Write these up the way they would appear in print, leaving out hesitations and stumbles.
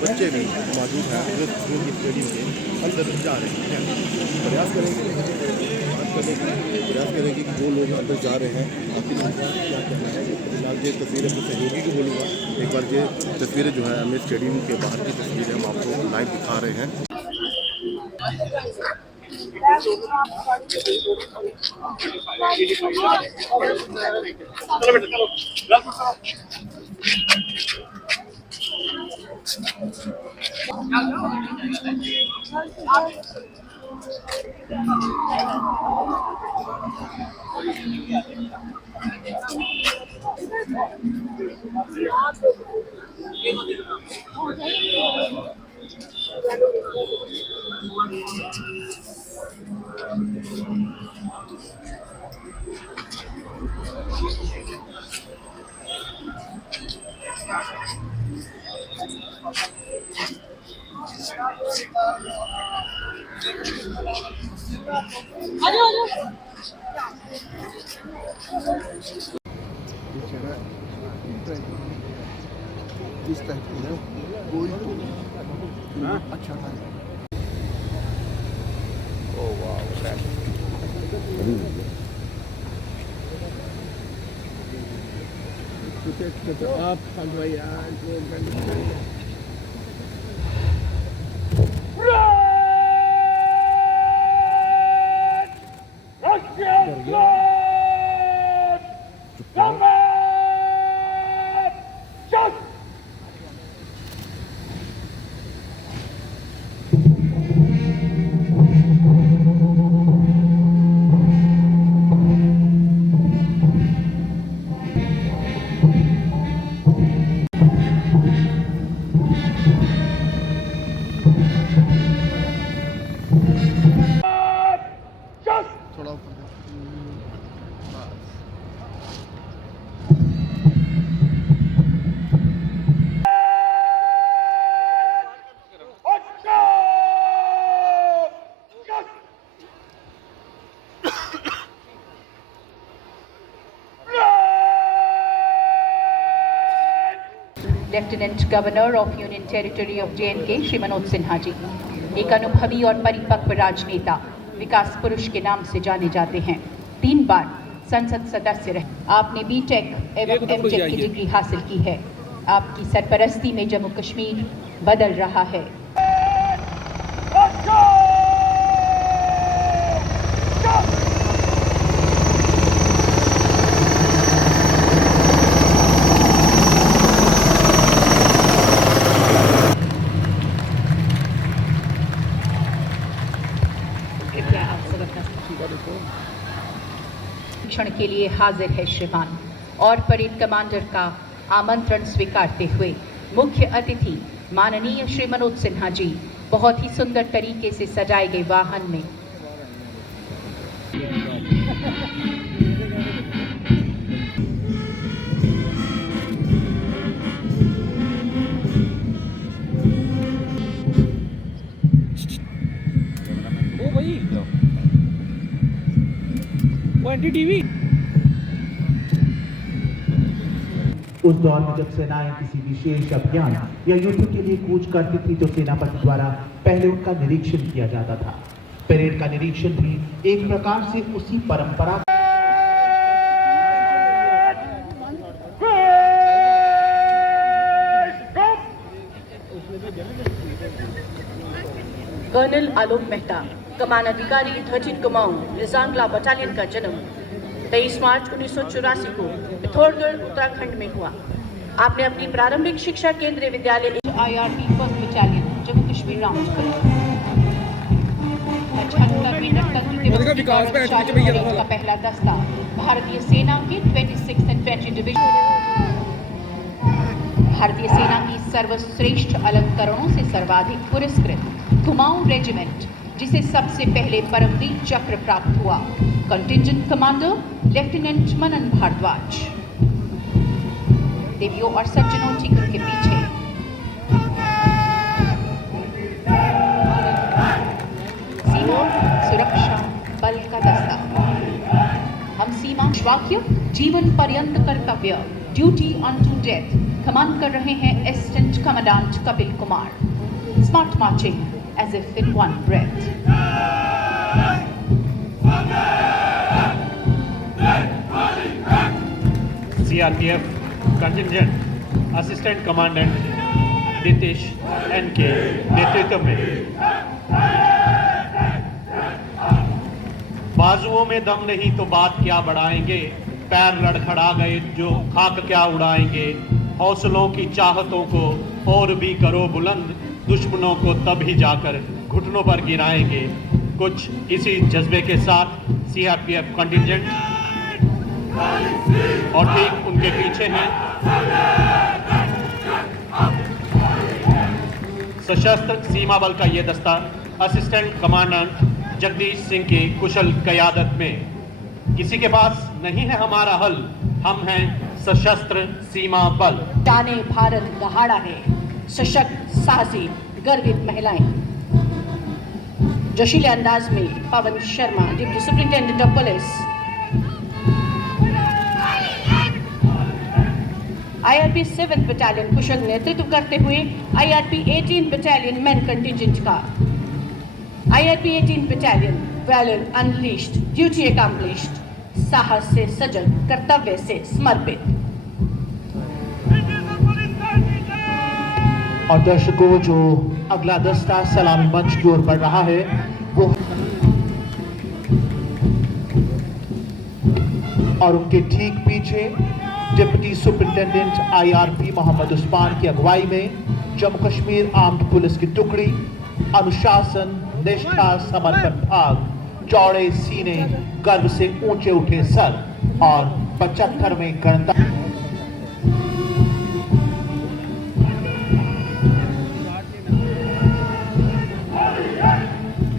बच्चे भी मौजूद हैं जो स्टेडियम के अंदर जा रहे हैं। प्रयास करेंगे कि वो लोग अंदर जा रहे हैं। बाकी क्या करना है फिलहाल ये तस्वीरें अपने सहयोगी को बोलूँगा। एक बार ये तस्वीरें जो है हमें स्टेडियम के बाहर की तस्वीरें हम आपको लाइव दिखा रहे हैं। इस टाइप की है कोई अच्छा था। ओह वाह आप lieutenant governor of union territory of J&K Shri Manoj Sinha ji एक अनुभवी और परिपक्व राजनेता, विकास पुरुष के नाम से जाने जाते हैं। 3 बार संसद सदस्य रहे। आपने B.Tech एवं M.Tech की डिग्री हासिल की है। आपकी सरपरस्ती में जम्मू कश्मीर बदल रहा है। क्षण के लिए हाजिर है श्रीमान। और परेड कमांडर का आमंत्रण स्वीकारते हुए मुख्य अतिथि माननीय श्री मनोज सिन्हा जी बहुत ही सुंदर तरीके से सजाए गए वाहन में टीवी उस दौर में जब सेनाएं किसी विशेष अभियान या युद्ध के लिए कूच करती थी तो सेनापति द्वारा पहले उनका निरीक्षण किया जाता था। परेड का निरीक्षण भी एक प्रकार से उसी परंपरा कर्नल आलोक मेहता, कमान अधिकारी 13 कुमाऊं निजांगला बटालियन का जन्म 23 मार्च 1984 को पिथौरागढ़ उत्तराखंड में हुआ। आपने अपनी प्रारंभिक शिक्षा Kendriya Vidyalaya IRP first battalion Jammu Kashmir round 75वें गणतंत्र दिवस का पहला दस्ता भारतीय सेना के 26th इन्फेंट्री डिवीजन भारतीय सेना की सर्वश्रेष्ठ अलंकरणों से सर्वाधिक पुरस्कृत कुमाऊं रेजिमेंट जिसे सबसे पहले परमवीर चक्र प्राप्त हुआ कंटिंजेंट कमांडर लेफ्टिनेंट मनन भारद्वाज। देवियों और सज्जनों ठीक उनके पीछे सीमा सुरक्षा बल का दस्ता। हम सीमा वाक्य जीवन पर्यंत कर्तव्य ड्यूटी अनटू डेथ कमांड कर रहे हैं assistant commandant Kapil Kumar. Smart marching as if in one breath. CRPF contingent assistant commandant Nitish N K नेतृत्व में बाजुओं में दम नहीं तो बात क्या बढ़ाएंगे, पैर लड़खड़ा गए जो खाक क्या उड़ाएंगे, हौसलों की चाहतों को और भी करो बुलंद, दुश्मनों को तब ही जाकर घुटनों पर गिराएंगे। कुछ इसी जज्बे के साथ सीआरपीएफ कंटिंजेंट और ठीक उनके पीछे हैं सशस्त्र सीमा बल का ये दस्ता असिस्टेंट कमांडेंट जगदीश सिंह की कुशल क़यादत में। किसी के पास नहीं है हमारा हल, हम हैं सशस्त्र सीमा बल। जाने भारत दहाड़ा है, सशक्त साहसी गर्वित महिलाएं। जोशीले अंदाज में Pawan Sharma deputy superintendent of police. IRP 7th battalion कुशल नेतृत्व करते हुए IRP 18th battalion man contingent का IRP 18th battalion valour unleashed duty accomplished, साहस से सजग कर्तव्य से समर्पित। और दर्शकों जो अगला दस्ता सलामी मंच की ओर बढ़ रहा है वो और उनके ठीक पीछे deputy superintendent IRP Mohammed Usman की अगुवाई में जम्मू कश्मीर आर्म्ड पुलिस की टुकड़ी, अनुशासन निष्ठा समर्पण भाग, चौड़े सीने गर्व से ऊंचे उठे सर और 75वें गणतंत्र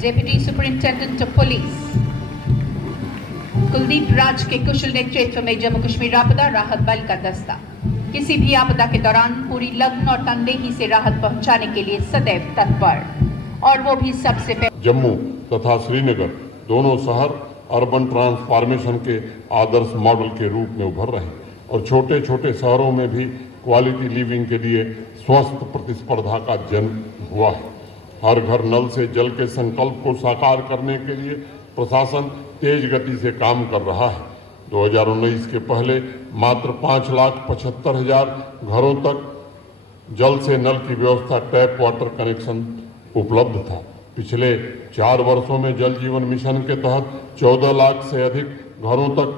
deputy superintendent of police Kuldeep Raj के कुशल नेतृत्व में जम्मू कश्मीर आपदा राहत बल का दस्ता किसी भी आपदा के दौरान पूरी लगन और तनदेही से राहत पहुंचाने के लिए सदैव तत्पर, और वो भी सबसे पहले जम्मू तथा श्रीनगर दोनों शहर अर्बन ट्रांसफॉर्मेशन के आदर्श मॉडल के रूप में उभर रहे और छोटे छोटे शहरों में भी क्वालिटी लिविंग के लिए स्वस्थ प्रतिस्पर्धा का जन्म हुआ है। हर घर नल से जल के संकल्प को साकार करने के लिए प्रशासन तेज गति से काम कर रहा है। 2019 के पहले मात्र 5,75,000 घरों तक जल से नल की व्यवस्था टैप वाटर कनेक्शन उपलब्ध था। पिछले 4 वर्षों में जल जीवन मिशन के तहत 14 लाख से अधिक घरों तक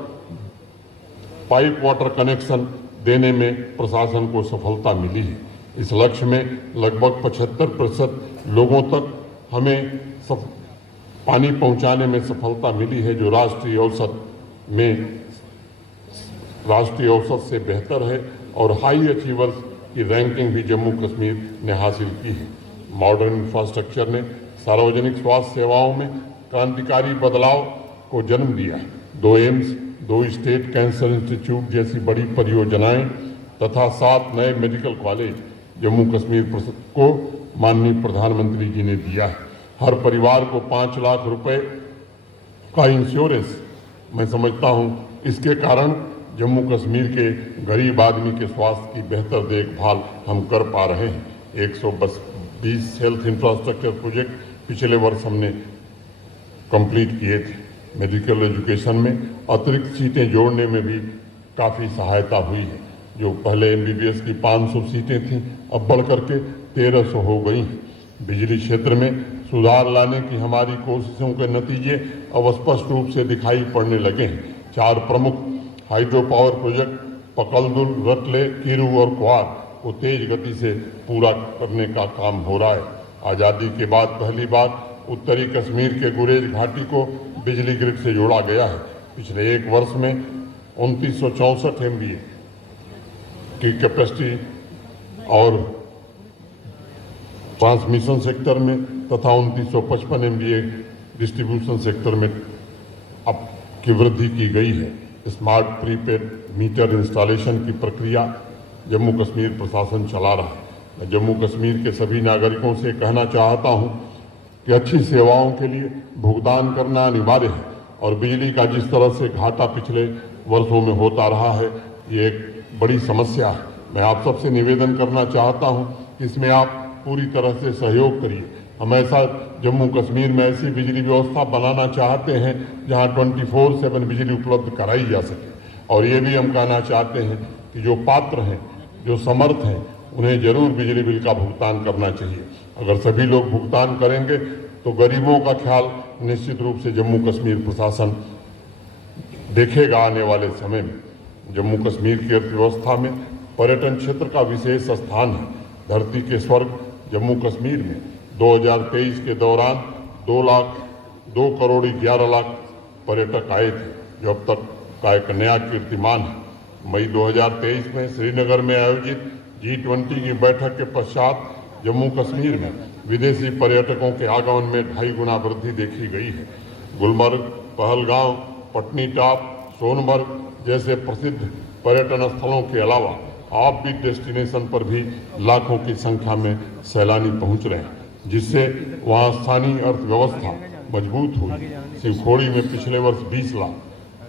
पाइप वाटर कनेक्शन देने में प्रशासन को सफलता मिली है। इस लक्ष्य में लगभग 75% लोगों तक हमें पानी पहुंचाने में सफलता मिली है, जो राष्ट्रीय औसत में राष्ट्रीय औसत से बेहतर है और हाई अचीवर्स की रैंकिंग भी जम्मू कश्मीर ने हासिल की है। मॉडर्न इंफ्रास्ट्रक्चर ने सार्वजनिक स्वास्थ्य सेवाओं में क्रांतिकारी बदलाव को जन्म दिया है। 2 एम्स, 2 स्टेट कैंसर इंस्टीट्यूट जैसी बड़ी परियोजनाएं तथा 7 नए मेडिकल कॉलेज जम्मू कश्मीर को माननीय प्रधानमंत्री जी ने दिया है। हर परिवार को 5 लाख रुपए का इंश्योरेंस, मैं समझता हूं इसके कारण जम्मू कश्मीर के गरीब आदमी के स्वास्थ्य की बेहतर देखभाल हम कर पा रहे हैं। 120 हेल्थ इंफ्रास्ट्रक्चर प्रोजेक्ट पिछले वर्ष हमने कंप्लीट किए थे। मेडिकल एजुकेशन में अतिरिक्त सीटें जोड़ने में भी काफ़ी सहायता हुई है। जो पहले MBBS की 500 सीटें थीं, अब बढ़ करके 1300 हो गई हैं। बिजली क्षेत्र में सुधार लाने की हमारी कोशिशों के नतीजे अब स्पष्ट रूप से दिखाई पड़ने लगे हैं। 4 प्रमुख hydro power project Pakaldul, रटले, Kiru और क्वार को तेज गति से पूरा करने का काम हो रहा है। आज़ादी के बाद पहली बार उत्तरी कश्मीर के गुरेज घाटी को बिजली ग्रिड से जोड़ा गया है। पिछले 1 वर्ष में 2964 MVA की कैपेसिटी और ट्रांसमिशन सेक्टर में तथा 2955 MVA डिस्ट्रीब्यूशन सेक्टर में अब की वृद्धि की गई है। स्मार्ट प्रीपेड मीटर इंस्टॉलेशन की प्रक्रिया जम्मू कश्मीर प्रशासन चला रहा है। मैं जम्मू कश्मीर के सभी नागरिकों से कहना चाहता हूं कि अच्छी सेवाओं के लिए भुगतान करना अनिवार्य है और बिजली का जिस तरह से घाटा पिछले वर्षों में होता रहा है, ये एक बड़ी समस्या है। मैं आप सबसे निवेदन करना चाहता हूं कि इसमें आप पूरी तरह से सहयोग करिए। हम ऐसा जम्मू कश्मीर में ऐसी बिजली व्यवस्था बनाना चाहते हैं जहां 24/7 बिजली उपलब्ध कराई जा सके। और ये भी हम कहना चाहते हैं कि जो पात्र हैं, जो समर्थ हैं, उन्हें जरूर बिजली बिल का भुगतान करना चाहिए। अगर सभी लोग भुगतान करेंगे तो गरीबों का ख्याल निश्चित रूप से जम्मू कश्मीर प्रशासन देखेगा। आने वाले समय में जम्मू कश्मीर की अर्थव्यवस्था में पर्यटन क्षेत्र का विशेष स्थान है। धरती के स्वर्ग जम्मू कश्मीर में 2023 के दौरान 2 करोड़ 11 लाख पर्यटक आए थे, जो अब तक का एक नया कीर्तिमान है। मई 2023 में श्रीनगर में आयोजित G20 की बैठक के पश्चात जम्मू कश्मीर में विदेशी पर्यटकों के आगमन में 2.5 गुना वृद्धि देखी गई है। गुलमर्ग, पहलगांव, पटनी टॉप, सोनमर्ग जैसे प्रसिद्ध पर्यटन स्थलों के अलावा ऑफबीट डेस्टिनेशन पर भी लाखों की संख्या में सैलानी पहुंच रहे हैं, जिससे वहां स्थानीय अर्थव्यवस्था मजबूत हुई। शिवखोड़ी में पिछले वर्ष 20 लाख,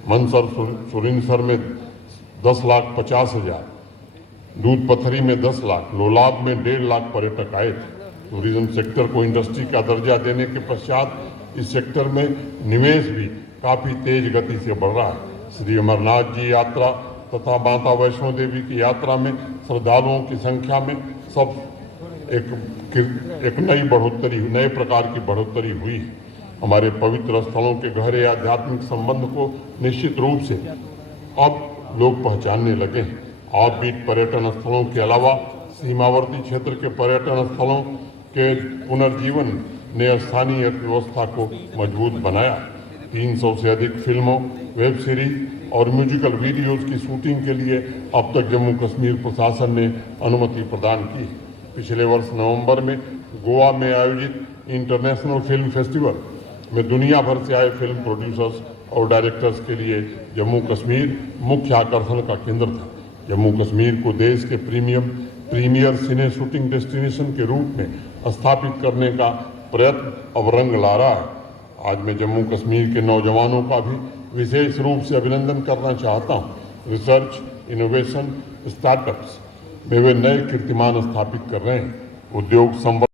मनसर सुरिनसर में 10,50,000, दूध पथरी में 10 लाख, लोलाब में 1.5 लाख पर्यटक आए थे। टूरिज्म सेक्टर को इंडस्ट्री का दर्जा देने के पश्चात इस सेक्टर में निवेश भी काफ़ी तेज गति से बढ़ रहा है। श्री अमरनाथ जी यात्रा तथा माता वैष्णो देवी की यात्रा में श्रद्धालुओं की संख्या में सब एक नए प्रकार की बढ़ोतरी हुई है। हमारे पवित्र स्थलों के गहरे आध्यात्मिक संबंध को निश्चित रूप से अब लोग पहचानने लगे हैं। ऑफबीट पर्यटन स्थलों के अलावा सीमावर्ती क्षेत्र के पर्यटन स्थलों के पुनर्जीवन ने स्थानीय अर्थव्यवस्था को मजबूत बनाया। 300 से अधिक फिल्मों, वेब सीरीज और म्यूजिकल वीडियोज की शूटिंग के लिए अब तक जम्मू कश्मीर प्रशासन ने अनुमति प्रदान की। पिछले वर्ष नवंबर में गोवा में आयोजित इंटरनेशनल फिल्म फेस्टिवल में दुनिया भर से आए फिल्म प्रोड्यूसर्स और डायरेक्टर्स के लिए जम्मू कश्मीर मुख्य आकर्षण का केंद्र था। जम्मू कश्मीर को देश के प्रीमियर सिने शूटिंग डेस्टिनेशन के रूप में स्थापित करने का प्रयत्न अब रंग ला रहा है। आज मैं जम्मू कश्मीर के नौजवानों का भी विशेष रूप से अभिनंदन करना चाहता हूँ। रिसर्च, इनोवेशन, स्टार्टअप्स में वे नए कीर्तिमान स्थापित कर रहे हैं। उद्योग संवर्धन